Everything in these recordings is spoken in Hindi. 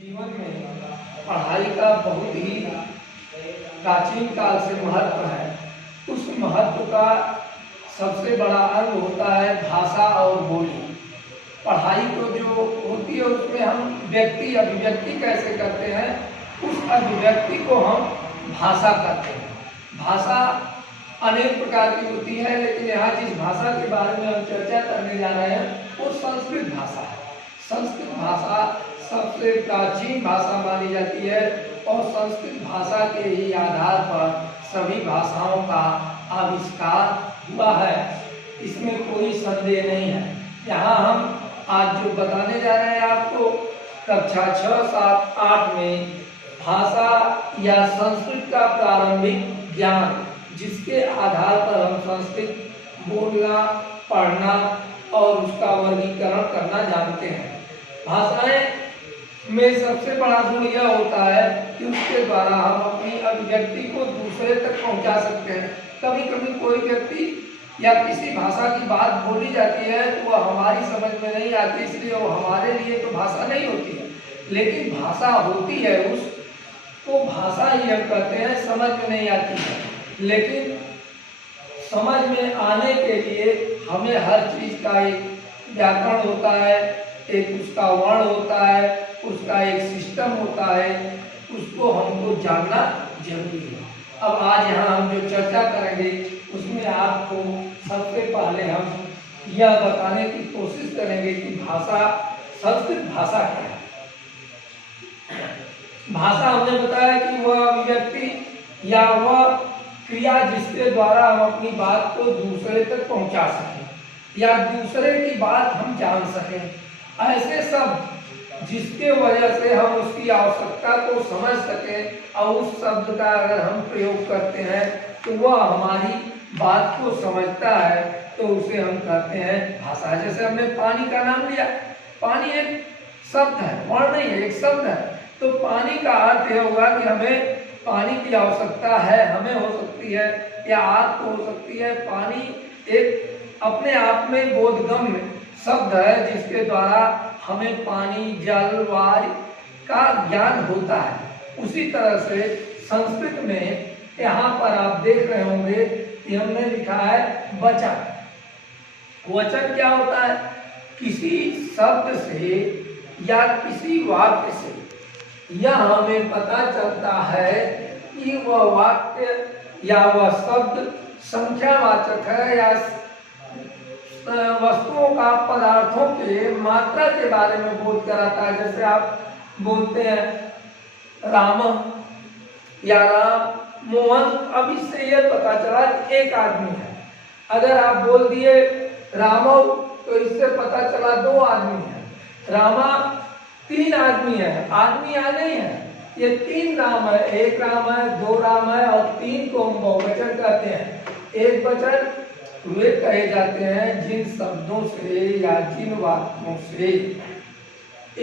जीवन में पढ़ाई का बहुत ही प्राचीन काल से महत्व है। उस महत्व का सबसे बड़ा अंग होता है भाषा और बोली। पढ़ाई तो जो होती है उसमें हम व्यक्ति अभिव्यक्ति कैसे करते हैं, उस अभिव्यक्ति को हम भाषा कहते हैं। भाषा अनेक प्रकार की होती है, लेकिन यहाँ जिस भाषा के बारे में हम चर्चा करने जा रहे हैं वो संस्कृत भाषा है। संस्कृत भाषा सबसे प्राचीन भाषा मानी जाती है और संस्कृत भाषा के ही आधार पर सभी भाषाओं का आविष्कार हुआ है, इसमें कोई संदेह नहीं है। यहाँ हम आज जो बताने जा रहे हैं आपको, कक्षा 6, 7, 8 में भाषा या संस्कृत का प्रारंभिक ज्ञान, जिसके आधार पर हम संस्कृत बोलना, पढ़ना और उसका वर्गीकरण करना जानते हैं। भाषाएं में सबसे बड़ा गुण यह होता है कि उसके द्वारा हम अपनी अभिव्यक्ति को दूसरे तक पहुंचा सकते हैं। कभी कभी कोई व्यक्ति या किसी भाषा की बात बोली जाती है तो वह हमारी समझ में नहीं आती, इसलिए वो हमारे लिए तो भाषा नहीं होती है, लेकिन भाषा होती है, उसको भाषा ही हम कहते हैं। समझ में नहीं आती है, लेकिन समझ में आने के लिए हमें हर चीज का एक व्याकरण होता है, एक उसका वर्ण होता है, उसका एक सिस्टम होता है, उसको हमको जानना जरूरी है। अब आज यहाँ हम जो चर्चा करेंगे उसमें आपको सबसे पहले हम यह बताने की कोशिश करेंगे कि भाषा, संस्कृत भाषा क्या है। भाषा हमने बताया कि वह अभिव्यक्ति या वह क्रिया जिसके द्वारा हम अपनी बात को दूसरे तक पहुंचा सकें या दूसरे की बात हम जान सकें। ऐसे शब्द जिसके वजह से हम उसकी आवश्यकता को समझ सकें और उस शब्द का अगर हम प्रयोग करते हैं तो वह हमारी बात को समझता है, तो उसे हम कहते हैं भाषा। जैसे हमने पानी का नाम लिया, पानी एक शब्द है, वर्ण नहीं है, एक शब्द है। तो पानी का अर्थ यह होगा कि हमें पानी की आवश्यकता है, हमें हो सकती है या आपको हो सकती है। पानी एक अपने आप में बोधगम्य शब्द है जिसके द्वारा हमें पानी, जल, वायु का ज्ञान होता है। उसी तरह से संस्कृत में यहाँ पर आप देख रहे होंगे कि हमने लिखा है वचन। वचन क्या होता है? किसी शब्द से या किसी वाक्य से यह हमें पता चलता है कि वह वाक्य या वह शब्द संख्यावाचक है या वस्तुओं का, पदार्थों के मात्रा के बारे में बोध कराता है। जैसे आप बोलते हैं राम या राम, मोहन, अब इससे यह पता चला कि एक आदमी है। अगर आप बोल दिए रामव तो इससे पता चला 2 आदमी है। रामा 3 आदमी है, आदमी आ नहीं है, ये 3 राम है, 1 राम है, 2 राम है और 3 को हम बहुवचन कहते हैं। एक वचन वे कहे जाते हैं जिन शब्दों से या जिन वाक्यों से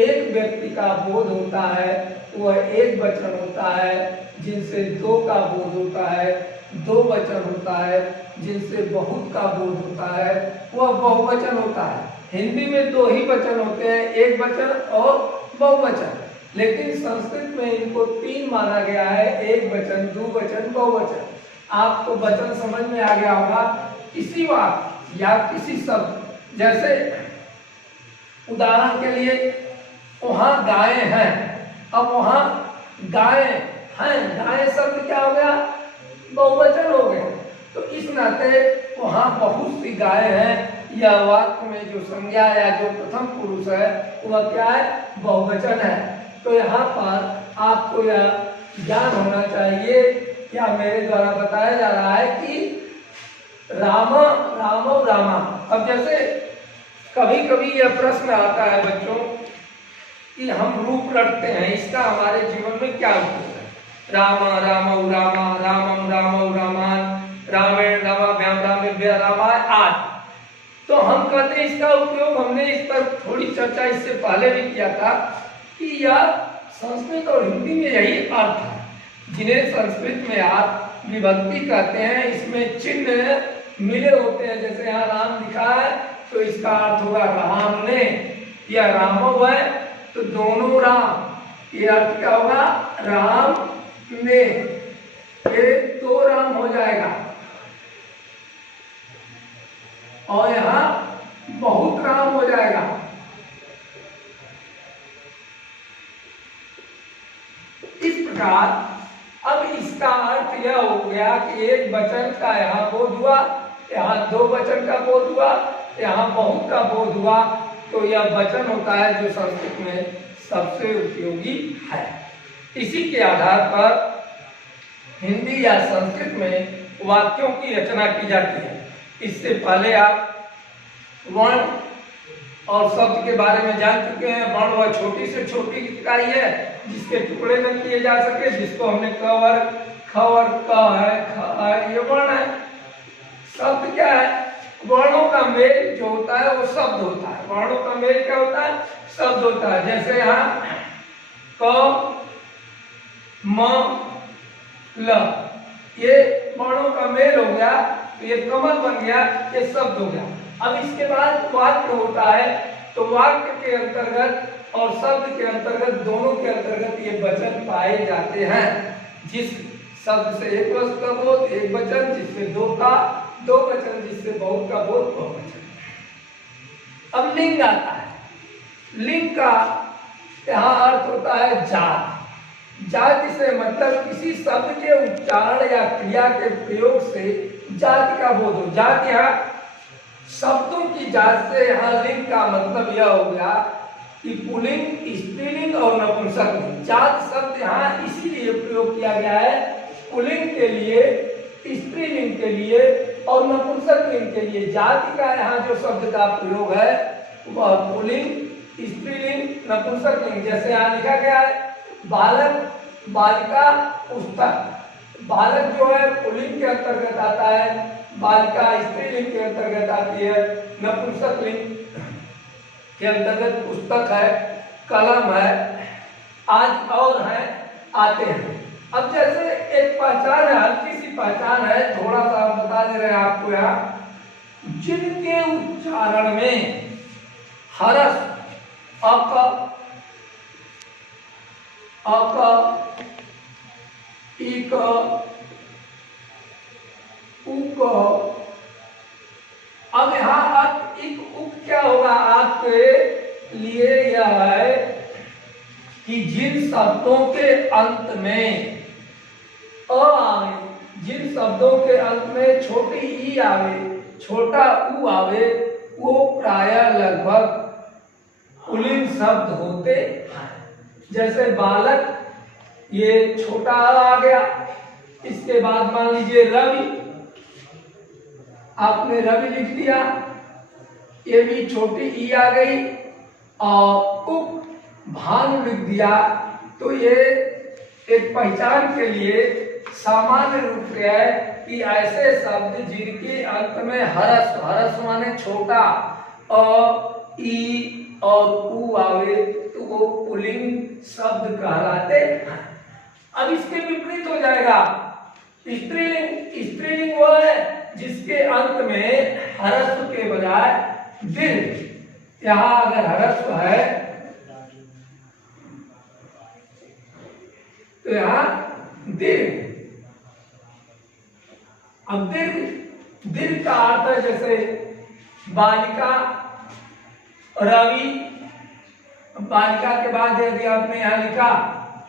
एक व्यक्ति का बोध होता है, वह एक वचन होता है। जिनसे 2 का बोध होता है, 2 वचन होता है। जिनसे बहुत का बोध होता है, वह बहुवचन होता है। हिंदी में 2 ही वचन होते हैं, एक वचन और बहुवचन, लेकिन संस्कृत में इनको 3 माना गया है, एक वचन, 2 वचन, बहुवचन। आपको वचन समझ में आ गया होगा। किसी वाक्य या किसी शब्द, जैसे उदाहरण के लिए वहां गाय हैं, अब वहां गाय हैं, गाय शब्द क्या हो गया? बहुवचन हो गए। तो इस नाते वहां बहुत सी गाय हैं, यह वाक्य में जो संज्ञा या जो प्रथम पुरुष है वह क्या है? बहुवचन है। तो यहाँ पर आपको यह ज्ञान होना चाहिए, क्या मेरे द्वारा बताया जा रहा है कि राम, रामव, रामा। अब जैसे कभी कभी यह प्रश्न आता है बच्चों कि हम रूप रखते हैं, इसका हमारे जीवन में क्या उपयोग है? रामा, रामव, रामा, रामम, रामव, रामान, रामायण, रामाभ्याम, रामेभ्यः रामाय आदि। तो हम कहते हैं इसका उपयोग, हमने इस पर थोड़ी चर्चा इससे पहले भी किया था कि यह संस्कृत और हिंदी में यही अर्थ है। जिन्हें संस्कृत में आप विभक्ति कहते हैं, इसमें चिन्ह मिले होते हैं। जैसे यहाँ राम लिखा है तो इसका अर्थ होगा राम ने, या रामव है तो दोनों राम, ये अर्थ क्या होगा, राम ने, ये 2 राम हो जाएगा, और यहाँ बहुत राम हो जाएगा। इस प्रकार अब इसका अर्थ यह हो गया कि एक वचन का यहाँ बोध हुआ, यहाँ 2 वचन का बोध हुआ, यहाँ बहुत का बोध हुआ, तो यह वचन होता है जो संस्कृत में सबसे उपयोगी है। इसी के आधार पर हिंदी या संस्कृत में वाक्यों की रचना की जाती है। इससे पहले आप वर्ण और शब्द के बारे में जान चुके हैं। वर्ण वह छोटी से छोटी इकाई है जिसके टुकड़े न किए जा सके, जिसको हमने क वर्ग, ख वर्ग, क है, ख है, ये वर्ण है। शब्द क्या है, वर्णों का मेल जो होता है वो शब्द होता है। वर्णों का मेल क्या होता है, शब्द होता है। जैसे यहाँ क, म, ल, ये वर्णों का मेल हो गया, तो ये कमल बन गया, ये शब्द हो गया। अब इसके बाद वाक्य होता है, तो वाक्य के अंतर्गत और शब्द के अंतर्गत, दोनों के अंतर्गत ये वचन पाए जाते हैं। जिस शब्द से एक वस्तु का बोध, एक वचन, जिससे 2 का 2 वचन, जिससे बहुत का बोध, बहुवचन। अब लिंग आता है। लिंग का यहाँ अर्थ होता है जात। जाति से मतलब किसी शब्द के उच्चारण या क्रिया के प्रयोग से जाति का बोध हो। जाति यहाँ शब्दों की जात से, यहाँ लिंग का मतलब यह हो गया कि पुल्लिंग, स्त्रीलिंग और नपुंसक लिंग। जात शब्द यहाँ इसीलिए प्रयोग किया गया है, पुल्लिंग के लिए, स्त्रीलिंग के लिए और नपुंसक लिंग के लिए। जाति का यहाँ जो शब्द का प्रयोग है वह पुल्लिंग, स्त्रीलिंग, नपुंसक लिंग। जैसे यहाँ लिखा गया है बालक, बालिका, पुस्तक। बालक जो है पुल्लिंग के अंतर्गत आता है, बालिका स्त्रीलिंग के अंतर्गत आती है, नपुंसक लिंग के अंतर्गत पुस्तक है, कलम है, आज और है, आते हैं। अब जैसे एक पहचान है, हल्की सी पहचान है, थोड़ा सा हम बता दे रहे हैं आपको यहाँ, जिनके उच्चारण में हरस, अक, इक, उक, अब यहाँ अक, इक, उक क्या होगा आपके लिए, यह है कि जिन शब्दों के अंत में अ आवे, जिन शब्दों के अंत में छोटी ई आवे, छोटा उ आवे, वो प्रायः लगभग पुल्लिंग शब्द होते हैं। जैसे बालक, ये छोटा आ गया। इसके बाद मान लीजिए रवि, आपने रवि लिख दिया, ये भी छोटी ई आ गई, और उप, भानु लिख दिया। तो ये एक पहचान के लिए सामान्य रूप से है कि ऐसे शब्द जिनके अंत में हरस, हरस माने छोटा, अ, ई और उ आवे, तो वो पुल्लिंग शब्द कहलाते हैं। अब इसके विपरीत हो जाएगा स्त्रीलिंग। स्त्रीलिंग वो है जिसके अंत में हरस्व के बजाय दीर्घ। यहाँ अगर हरस्व है तो यहाँ दीर्घ। अब दीर्घ, दीर्घ का अर्थ है जैसे बालिका, रवि, बालिका के बाद यदि आपने यहाँ लिखा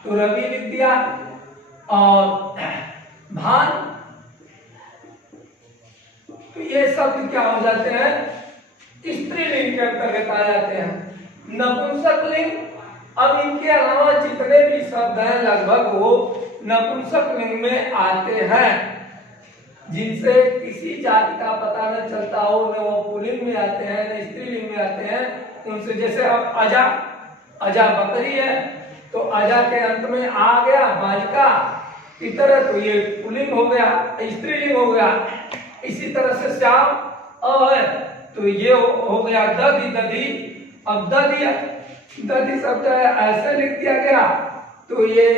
तो रवि लिख दिया, और भान, तो ये शब्द क्या हो जाते हैं, स्त्रीलिंग के अंतर्गत आ जाते हैं। नपुंसक लिंग, अब इनके अलावा जितने भी शब्द हैं लगभग वो नपुंसक लिंग में आते हैं, जिनसे किसी जाति का पता न चलता हो, न वो पुल्लिंग में आते हैं न स्त्रीलिंग में आते हैं। उनसे जैसे अब अजा, अजा बकरी है, तो अजा के अंत में आ गया बालिका की तरह, तो ये पुल्लिंग हो गया, स्त्रीलिंग हो गया। इसी तरह से श्याम, अ है, तो ये हो गया दधि, दधी। अब दधी, दधी शब्द है, ऐसे लिख दिया गया तो ये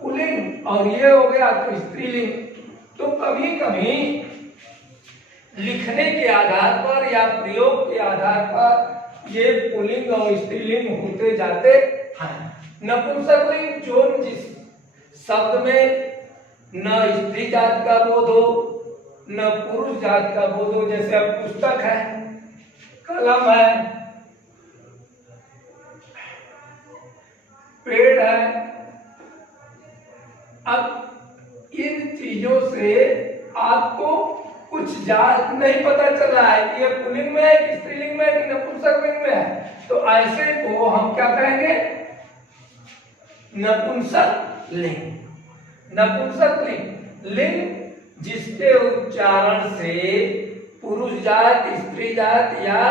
पुल्लिंग, और ये हो गया तो स्त्रीलिंग। तो कभी कभी लिखने के आधार पर या प्रयोग के आधार पर ये पुल्लिंग और स्त्रीलिंग होते जाते हैं। नपुंसकलिंग जो जिस शब्द में न स्त्री जात का बोध हो न पुरुष जात का बोध हो, जैसे अब पुस्तक है, कलम है, पेड़ है। अब इन चीजों से आपको कुछ जात नहीं पता चल रहा है कि ये पुल्लिंग में है कि स्त्रीलिंग में है कि नपुंसकलिंग में है, तो ऐसे को हम क्या कहेंगे? नपुंसकलिंग। नपुंसकलिंग लिंग जिसके उच्चारण से पुरुष जात, स्त्री जात या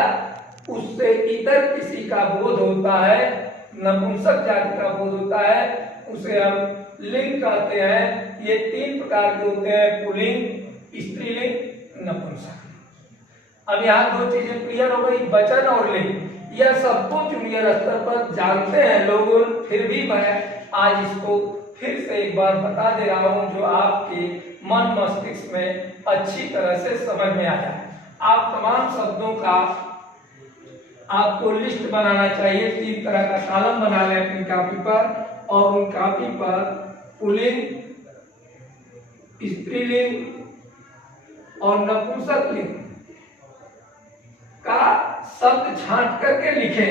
उससे इतर किसी का बोध होता है, नपुंसक जाति का बोध होता है, उसे हम लिंग कहते हैं। ये तीन प्रकार के होते हैं, पुल्लिंग, स्त्रीलिंग, नपुंसक। अब यहाँ दो चीजें क्लियर हो गई, वचन और लिंग। यह सबको जूनियर स्तर पर जानते हैं लोगों, फिर भी मैं आज इसको फिर से एक बार बता दे रहा हूँ जो आपके मन मस्तिष्क में अच्छी तरह से समझ में आ जाए। आप तमाम शब्दों का आपको लिस्ट बनाना चाहिए। 3 तरह का कॉलम बना लें अपनी कॉपी पर, और उन कॉपी पर पुल्लिंग, स्त्रीलिंग और नपुंसकलिंग का शब्द छांट करके लिखें।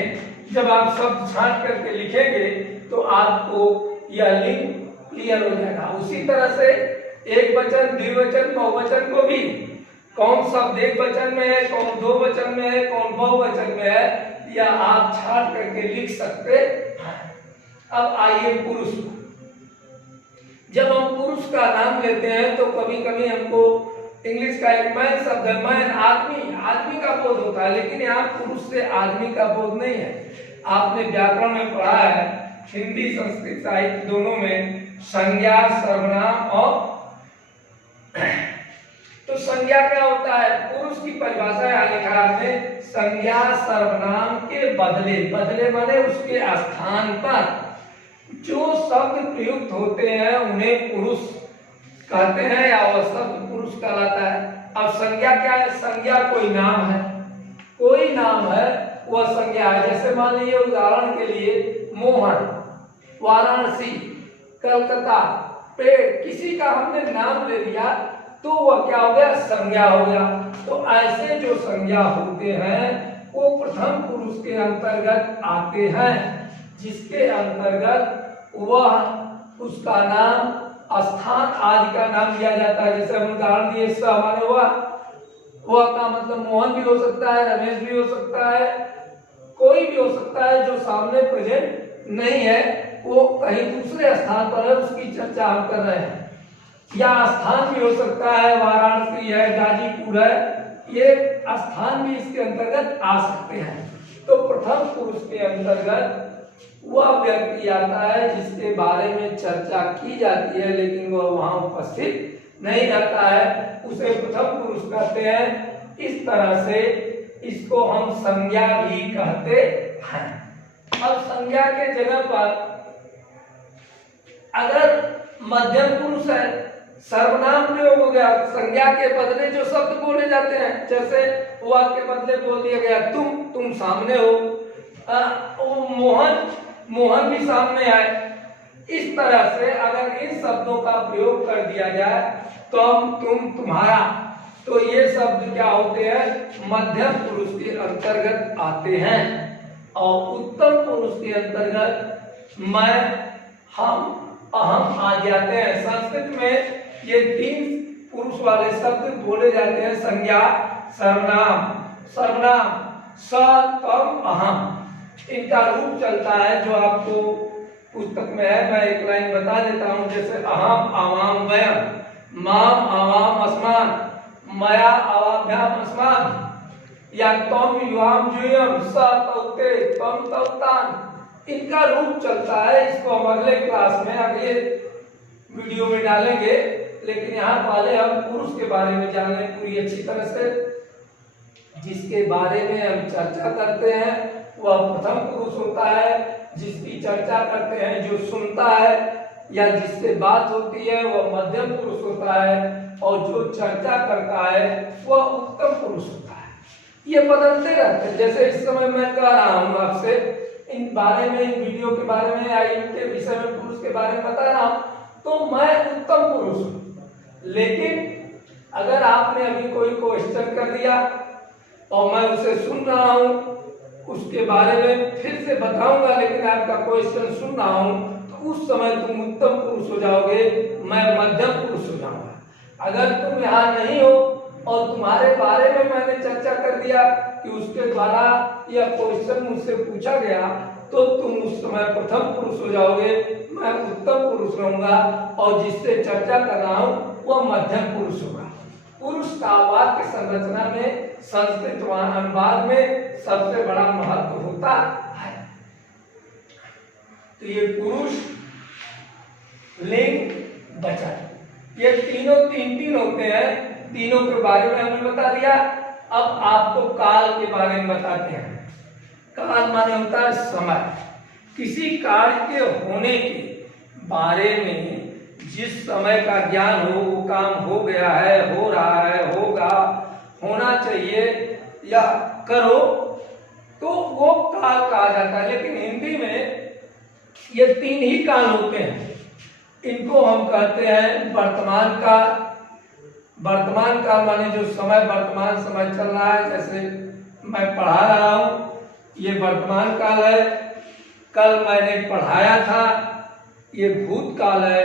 जब आप शब्द छांट करके लिखेंगे तो आपको यह लिंग क्लियर हो जाएगा। उसी तरह से एक वचन, द्विवचन, बहुवचन को भी कौन शब्द एक वचन में है, कौन दो वचन में है, कौन बहुवचन में है, या आप छांट करके लिख सकते हैं। अब आइए पुरुष। जब हम पुरुष का नाम लेते हैं तो कभी कभी हमको इंग्लिश का एक मैन शब्द है, मैन आदमी का बोध होता है, लेकिन यहाँ पुरुष से आदमी का बोध नहीं है। आपने व्याकरण में पढ़ा है, हिंदी संस्कृत साहित्य दोनों में संज्ञा, सर्वनाम और तो संज्ञा क्या होता है? पुरुष की परिभाषा यहाँ लिखा है, संज्ञा सर्वनाम के बदले, बदले माने उसके स्थान पर जो शब्द प्रयुक्त होते हैं उन्हें पुरुष कहते हैं या वह शब्द पुरुष कहलाता है। अब संज्ञा क्या है? संज्ञा कोई नाम है, कोई नाम है वह संज्ञा है। जैसे मान लीजिए उदाहरण के लिए मोहन, वाराणसी, कलकत्ता, पेड़, किसी का हमने नाम ले लिया तो वह क्या हो गया? संज्ञा हो गया। तो ऐसे जो संज्ञा होते हैं वो प्रथम पुरुष के अंतर्गत आते हैं, जिसके अंतर्गत वह उसका नाम, स्थान आदि का नाम दिया जाता है। जैसे हम उदाहरण दिए, स माने वह का मतलब मोहन भी हो सकता है, रमेश भी हो सकता है, कोई भी हो सकता है जो सामने प्रेजेंट नहीं है, वो कहीं दूसरे स्थान पर है, उसकी चर्चा हम कर रहे हैं। या स्थान भी हो सकता है, वाराणसी है, गाजीपुर है, ये स्थान भी इसके अंतर्गत आ सकते हैं। तो प्रथम पुरुष के अंतर्गत वह व्यक्ति आता है जिसके बारे में चर्चा की जाती है लेकिन वह वहां उपस्थित नहीं रहता है, उसे प्रथम पुरुष कहते हैं। इस तरह से इसको हम संज्ञा भी कहते हैं। अब संज्ञा के जगह पर अगर मध्यम पुरुष है, सर्वनाम प्रयोग हो गया, संज्ञा के बदले जो शब्द बोले जाते हैं, जैसे वह के बदले बोल दिया गया तुम सामने हो, मोहन भी सामने आए। इस तरह से अगर इन शब्दों का प्रयोग कर दिया जाए, तुम, तुम्हारा, तो ये शब्द क्या होते हैं? मध्यम पुरुष के अंतर्गत आते हैं। और उत्तम पुरुष के अंतर्गत मैं, हम, अहम आ जाते हैं। संस्कृत में ये 3 पुरुष वाले शब्द बोले जाते हैं, संज्ञा, सर्वनाम, स, तम, अहम। इनका रूप चलता है जो आपको पुस्तक में है, मैं एक लाइन बता देता हूँ। जैसे अहम, आवाम, वयम, माम, आवाम, अस्मान, मया, अवाभ्याम, अस्मान, या तम, युवाम, जुयम, स, तौते, तम, तौतान। इनका रूप चलता है। इसको हम अगले क्लास में, अगले वीडियो में डालेंगे, लेकिन यहाँ पहले हम पुरुष के बारे में जान लें पूरी अच्छी तरह से। जिसके बारे में हम चर्चा करते हैं वह प्रथम पुरुष होता है। जिसकी चर्चा करते हैं, जो सुनता है या जिससे बात होती है, वह मध्यम पुरुष होता है, और जो चर्चा करता है वह उत्तम पुरुष होता है। ये बदलते रहते हैं। जैसे इस समय मैं कह रहा हूँ आपसे, इन बारे में, इन वीडियो के बारे में या इनके विषय में पुरुष के बारे में बता रहा हूं, तो मैं उत्तम पुरुष हूं। लेकिन अगर आपने अभी कोई क्वेश्चन कर दिया और मैं उसे सुन रहा हूं, उसके बारे में फिर से बताऊंगा, लेकिन आपका क्वेश्चन सुन रहा हूं, तो उस समय तुम उत्तम पुरुष हो जाओगे, मैं मध्यम पुरुष हो जाऊंगा। अगर तुम यहाँ नहीं हो और तुम्हारे बारे में मैंने चर्चा कर दिया कि उसके द्वारा यह क्वेश्चन मुझसे पूछा गया, तो तुम उस समय प्रथम पुरुष हो जाओगे, मैं उत्तम पुरुष रहूंगा, और जिससे चर्चा कर रहा हूं वह मध्यम पुरुष होगा। पुरुष का वाक्य संरचना में संस्कृत अनुवाद में सबसे बड़ा महत्व होता है। तो ये पुरुष, लिंग, वचन, ये तीनों तीन होते हैं। तीनों के बारे में हमने बता दिया। अब आपको काल के बारे में बताते हैं। काल माने होता है समय। किसी कार्य के होने के बारे में जिस समय का ज्ञान हो, वो काम हो गया है, हो रहा है, होगा, होना चाहिए या करो, तो वो काल कहा जाता है। लेकिन हिंदी में ये तीन ही काल होते हैं। इनको हम कहते हैं वर्तमान काल। वर्तमान काल माने जो समय, वर्तमान समय चल रहा है, जैसे मैं पढ़ा रहा हूं, ये वर्तमान काल है। कल मैंने पढ़ाया था, ये भूतकाल है।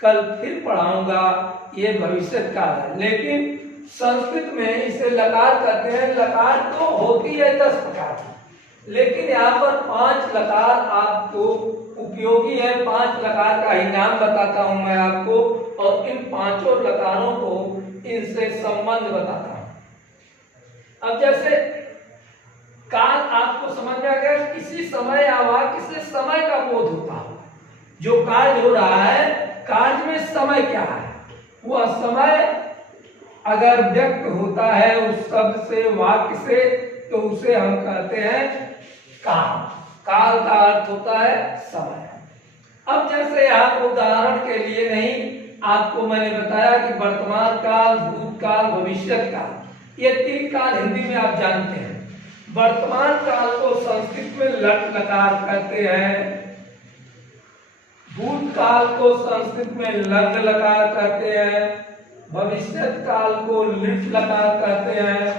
कल फिर पढ़ाऊंगा, ये भविष्य काल है। लेकिन संस्कृत में इसे लकार कहते हैं। लकार तो होती है 10 प्रकार की, लेकिन यहाँ पर 5 लकार आपको उपयोगी है। 5 लकार का ही नाम बताता हूं मैं आपको, और इन 5 लकारों को, इनसे संबंध बताता हूं। अब जैसे काल आपको समझ में आ गया, किसी समय या वाक्य से समय का बोध होता हो। जो कार्य हो रहा है, कार्य में समय क्या है, वह समय अगर व्यक्त होता है उस शब्द से, वाक्य से, तो उसे हम कहते हैं काल। काल का अर्थ होता है समय। अब जैसे आप उदाहरण के लिए नहीं, आपको मैंने बताया कि वर्तमान काल, भूतकाल, भविष्य काल, ये 3 काल हिंदी में आप जानते हैं। वर्तमान काल को संस्कृत में लट लकार कहते हैं। भूतकाल को संस्कृत में लग लकार कहते हैं। भविष्य काल को लिट लकार कहते हैं।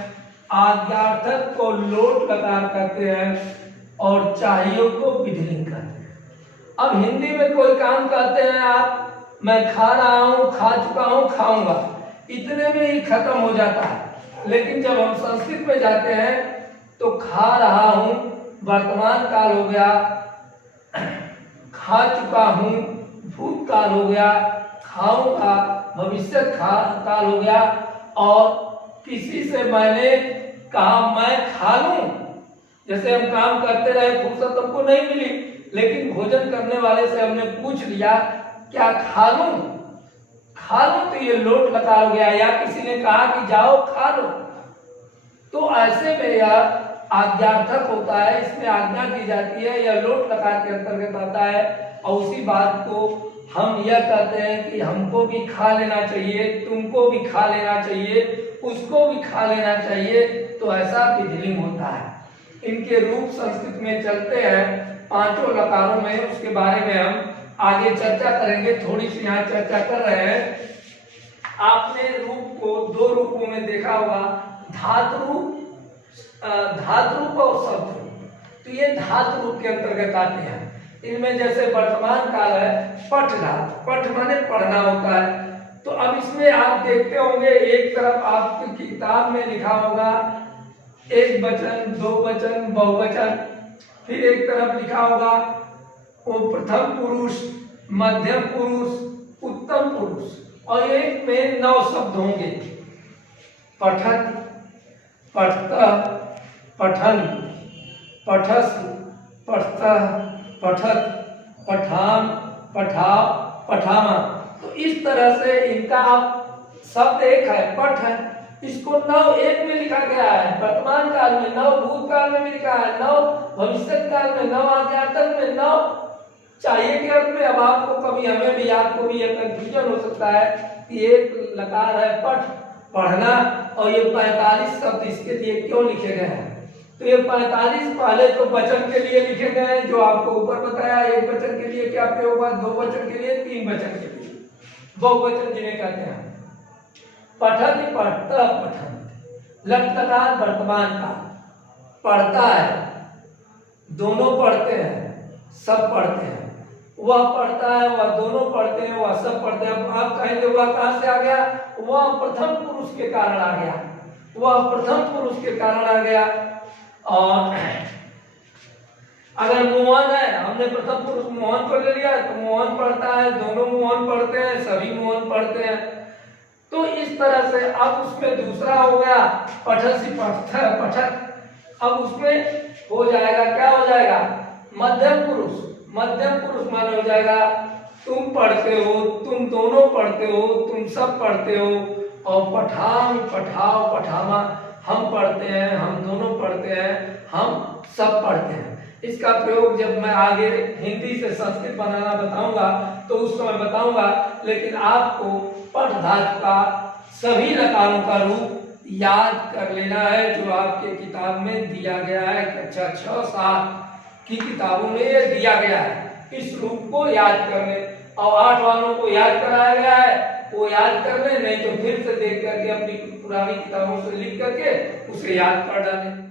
आद्यार्थक को लोट लकार कहते हैं, और चाहिए को विधिलिंग कहते हैं। अब हिंदी में कोई काम कहते हैं आप, मैं खा रहा हूं, खा चुका हूं, खाऊंगा, इतने में ही खत्म हो जाता है। लेकिन जब हम संस्कृत में जाते हैं तो खा रहा हूं वर्तमान काल हो गया, खा चुका हूं भूतकाल हो गया, खाऊंगा भविष्य काल हो गया, और किसी से मैंने कहा मैं खा लूं। जैसे हम काम करते रहे, फुर्सत हमको नहीं मिली, लेकिन भोजन करने वाले से हमने पूछ लिया क्या खा लूं? खा लूं, तो ये लोट लकार हो गया। या किसी ने कहा कि जाओ खा लो, तो ऐसे में यह आज्ञार्थक होता है, इसमें आज्ञा दी जाती है, यह लोट लकार के अंतर्गत आता है। और उसी बात को हम यह कहते हैं कि हमको भी खा लेना चाहिए, तुमको भी खा लेना चाहिए, उसको भी खा लेना चाहिए, तो ऐसा विधिलिंग होता है। इनके रूप संस्कृत में चलते हैं 5 लकारों में, उसके बारे में हम आगे चर्चा करेंगे। थोड़ी सी यहाँ चर्चा कर रहे हैं। आपने रूप को 2 रूपों में देखा होगा, धातु रूप और शब्द रूप। तो ये धातु रूप के अंतर्गत आते हैं। इनमें जैसे वर्तमान काल है, पठ धातु, पठ माने पढ़ना होता है। तो अब इसमें आप देखते होंगे, एक तरफ आपकी किताब में लिखा होगा एक वचन, 2 वचन, बहुवचन, फिर एक तरफ लिखा होगा वो प्रथम पुरुष, मध्यम पुरुष, उत्तम पुरुष, और एक में 9 शब्द होंगे। पठत, पठतः, पठन, पठस, पठतः, पठत, पठाम, पठाओ, पठामा। तो इस तरह से इनका आप शब्द एक है, पठ है, इसको 9 एक में लिखा गया है। वर्तमान काल में 9, भूतकाल में भी लिखा है 9, भविष्य काल में 9, आद्यार्थक में 9, चाहिए के अर्थ में। अब आपको कभी, हमें भी, आपको भी ये कंफ्यूजन हो सकता है कि एक लकार है पठ, पढ़ना, और ये 45 शब्द इसके लिए क्यों लिखे गए हैं। तो ये 45 पहले तो वचन के लिए लिखे गए हैं, जो आपको ऊपर बताया। एक वचन के लिए क्या प्रयोग हुआ, दो वचन के लिए, तीन वचन के लिए, बहुवचन जिन्हें कहते हैं। पठति पठता पठन, लटकदार वर्तमान का, पढ़ता है, दोनों पढ़ते हैं, सब पढ़ते हैं। वह पढ़ता है, वह दोनों पढ़ते हैं, वह सब पढ़ते हैं। अब आप कहेंगे वह कहां से आ गया, वह प्रथम पुरुष के कारण आ गया, वह प्रथम पुरुष के कारण आ गया। और अगर मोहन है, हमने प्रथम पुरुष मोहन को ले लिया, तो मोहन पढ़ता है, दोनों मोहन पढ़ते हैं, सभी मोहन पढ़ते हैं। तो इस तरह से अब उसमें दूसरा हो गया पठसी पठता पठक। अब उसमें हो जाएगा, क्या हो जाएगा, मध्यम पुरुष। मध्यम पुरुष माने हो जाएगा तुम पढ़ते हो, तुम दोनों पढ़ते हो, तुम सब पढ़ते हो। और पठान पठाओ पठामा, हम पढ़ते हैं, हम दोनों पढ़ते हैं, हम सब पढ़ते हैं। इसका प्रयोग जब मैं आगे हिंदी से संस्कृत बनाना बताऊंगा तो उस समय बताऊंगा, लेकिन आपको पठ धातु का सभी लकारों का रूप याद कर लेना है, जो आपके किताब में दिया गया है। कक्षा 6-7 की किताबों में ये दिया गया है। इस रूप को याद कर ले, और 8 वालों को याद कराया गया है, वो याद कर ले, नहीं तो फिर से देख करके अपनी पुरानी किताबों से लिख करके उसे याद कर डालें।